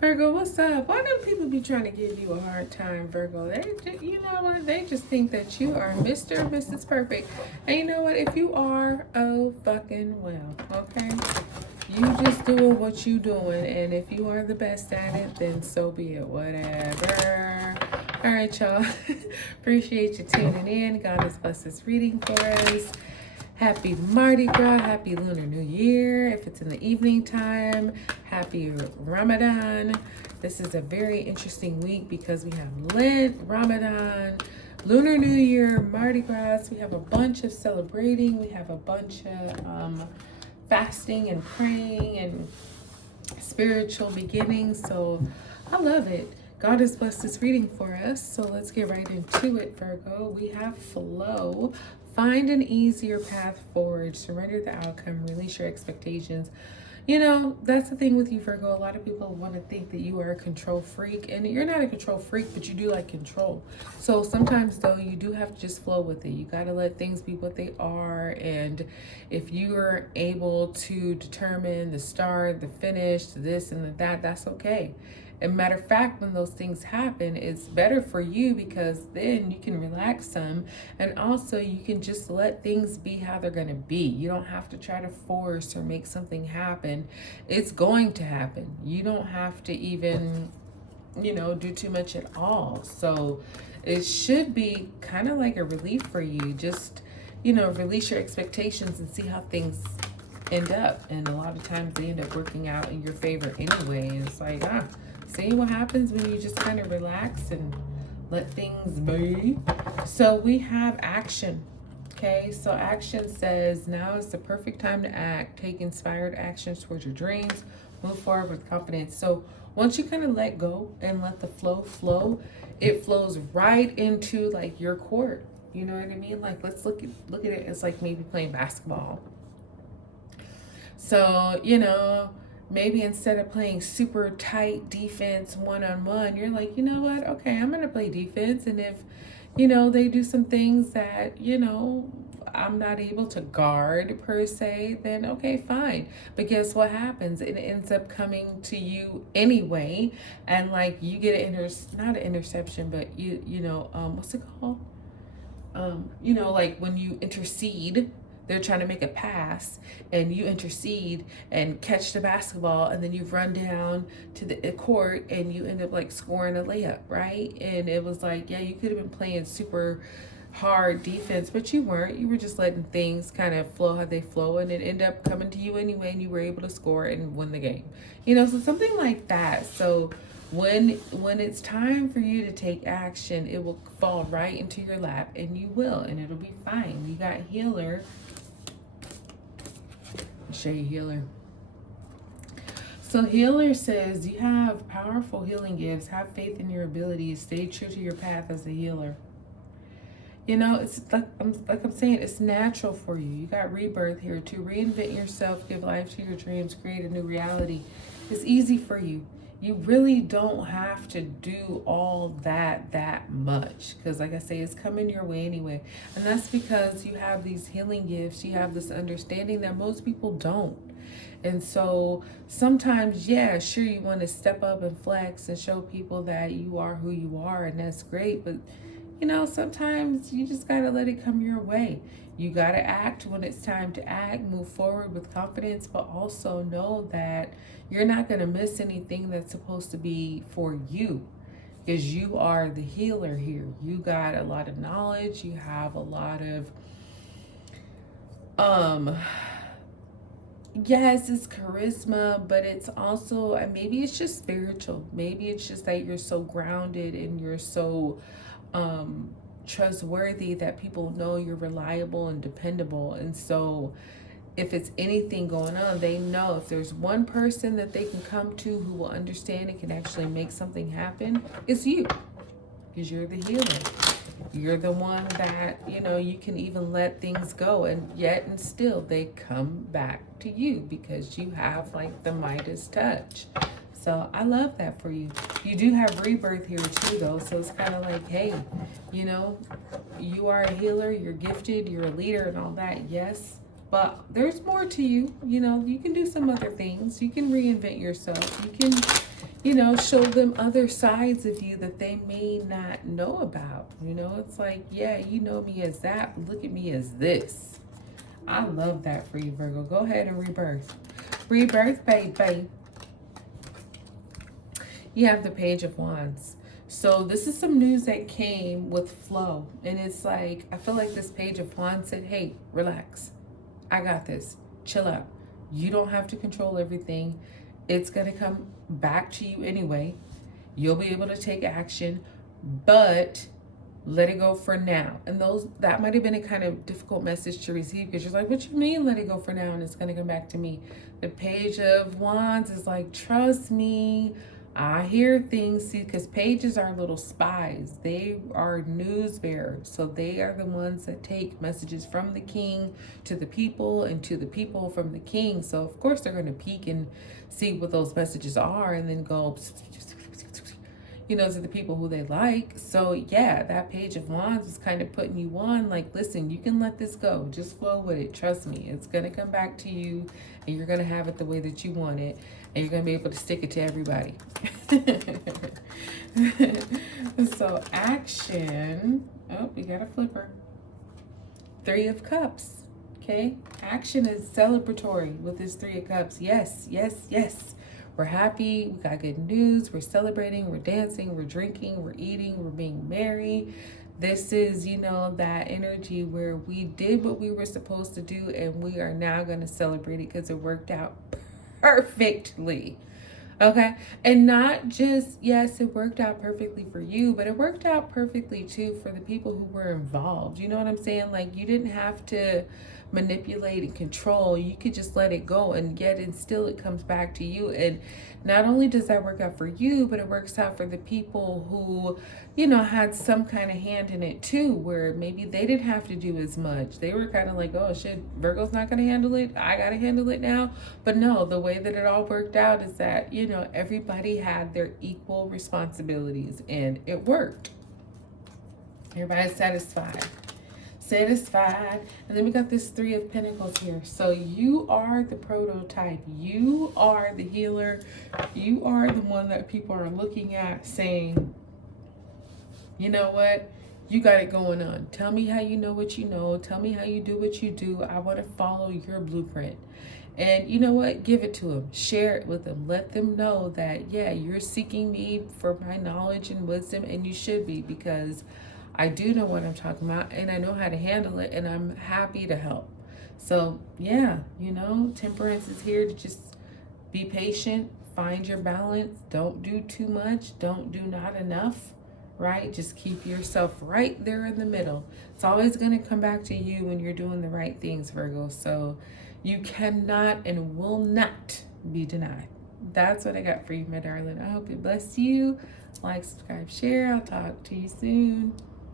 Virgo, what's up? Why do people be trying to give you a hard time, Virgo? You know what? They just think that you are Mr. or Mrs. Perfect. And you know what? If you are, oh fucking well, okay? You just doing what you doing, and if you are the best at it, then so be it. Whatever. All right, y'all. Appreciate you tuning in. God has blessed this reading for us. Happy Mardi Gras, happy Lunar New Year. If it's in the evening time, happy Ramadan. This is a very interesting week because we have Lent, Ramadan, Lunar New Year, Mardi Gras. We have a bunch of celebrating. We have a bunch of fasting and praying and spiritual beginnings. So I love it. God has blessed this reading for us. So let's get right into it, Virgo. We have flow. Find an easier path forward. Surrender the outcome. Release your expectations. You know, that's the thing with you, Virgo. A lot of people want to think that you are a control freak. And you're not a control freak, but you do like control. So sometimes, though, you do have to just flow with it. You got to let things be what they are. And if you are able to determine the start, the finish, this and that, that's okay. And matter of fact, when those things happen, it's better for you because then you can relax some, and also you can just let things be how they're going to be. You don't have to try to force or make something happen. It's going to happen. You don't have to even, do too much at all. So it should be kind of like a relief for you. Just, release your expectations and see how things end up. And a lot of times they end up working out in your favor anyway. And it's like, see what happens when you just kind of relax and let things be. So we have action. Okay, so action says now is the perfect time to act. Take inspired actions towards your dreams. Move forward with confidence. So once you kind of let go and let the flow, it flows right into like your court. You know what I mean? Like let's look at it as like maybe playing basketball. So, maybe instead of playing super tight defense one-on-one, you're like, you know what? Okay, I'm going to play defense. And if, they do some things that, I'm not able to guard per se, then okay, fine. But guess what happens? It ends up coming to you anyway. And like you get not an interception, but what's it called? Like when you intercede, they're trying to make a pass and you intercede and catch the basketball, and then you run down to the court and you end up like scoring a layup, right? And it was like, yeah, you could have been playing super hard defense, but you weren't. You were just letting things kind of flow how they flow, and it ended up coming to you anyway, and you were able to score and win the game. So something like that. So when it's time for you to take action, it will fall right into your lap, and you will, and it'll be fine. You got healer. Show you healer. So healer says you have powerful healing gifts. Have faith in your abilities. Stay true to your path as a healer. It's like I'm saying, it's natural for you. You got rebirth here to reinvent yourself, give life to your dreams, create a new reality. It's easy for you. You really don't have to do all that much, because like I say, it's coming your way anyway. And that's because you have these healing gifts. You have this understanding that most people don't. And so sometimes, yeah, sure, you want to step up and flex and show people that you are who you are, and that's great. But sometimes you just got to let it come your way. You got to act when it's time to act, move forward with confidence, but also know that you're not going to miss anything that's supposed to be for you, because you are the healer here. You got a lot of knowledge. You have a lot of, yes, it's charisma, but it's also, maybe it's just spiritual. Maybe it's just that you're so grounded and you're so, trustworthy that people know you're reliable and dependable. And so if it's anything going on, they know if there's one person that they can come to who will understand and can actually make something happen, it's you, because you're the healer. You're the one that, you can even let things go, and yet and still they come back to you because you have like the Midas touch. So I love that for you. You do have rebirth here too, though. So it's kind of like, hey, you are a healer, you're gifted, you're a leader and all that. Yes, But there's more to you. You know, you can do some other things. You can reinvent yourself. You can, you know, show them other sides of you that they may not know about. You know, it's like, yeah, you know me as that. Look at me as this. I love that for you, Virgo. Go ahead and rebirth. Rebirth, baby. You have the Page of Wands. So this is some news that came with flow. And it's like, I feel like this Page of Wands said, hey, relax. I got this. Chill out. You don't have to control everything. It's going to come back to you anyway. You'll be able to take action, but let it go for now. And that might have been a kind of difficult message to receive, because you're like, what you mean let it go for now and it's going to come back to me? The Page of Wands is like, trust me. I hear things, see, because pages are little spies. They are news bearers. So they are the ones that take messages from the king to the people, and to the people from the king. So of course they're going to peek and see what those messages are, and then go, you know, to the people who they like. So yeah, that Page of Wands is kind of putting you on, like, listen, you can let this go. Just flow with it. Trust me. It's going to come back to you, and you're going to have it the way that you want it. And you're going to be able to stick it to everybody. So action. Oh, we got a flipper. 3 of Cups. Okay. Action is celebratory with this 3 of Cups. Yes, yes, yes. We're happy. We got good news. We're celebrating. We're dancing. We're drinking. We're eating. We're being merry. This is, you know, that energy where we did what we were supposed to do, and we are now going to celebrate it because it worked out perfectly. Okay. And not just, yes, it worked out perfectly for you, but it worked out perfectly too for the people who were involved. You know what I'm saying? Like, you didn't have to manipulate and control. You could just let it go, and yet and still it comes back to you. And not only does that work out for you, but it works out for the people who, you know, had some kind of hand in it too, where maybe they didn't have to do as much. They were kind of like, oh shit, Virgo's not going to handle it. I got to handle it now. But no, the way that it all worked out is that, you know, everybody had their equal responsibilities, and it worked. Everybody's satisfied. Satisfied. And then we got this 3 of Pentacles here. So you are the prototype. You are the healer. You are the one that people are looking at saying, you know what? You got it going on. Tell me how you know what you know. Tell me how you do what you do. I want to follow your blueprint. And you know what? Give it to them. Share it with them. Let them know that, yeah, you're seeking me for my knowledge and wisdom, and you should be, because I do know what I'm talking about, and I know how to handle it, and I'm happy to help. So yeah, you know, Temperance is here to just be patient, find your balance, don't do too much, don't do not enough, right? Just keep yourself right there in the middle. It's always going to come back to you when you're doing the right things, Virgo. So you cannot and will not be denied. That's what I got for you, my darling. I hope it bless you. Like, subscribe, share. I'll talk to you soon.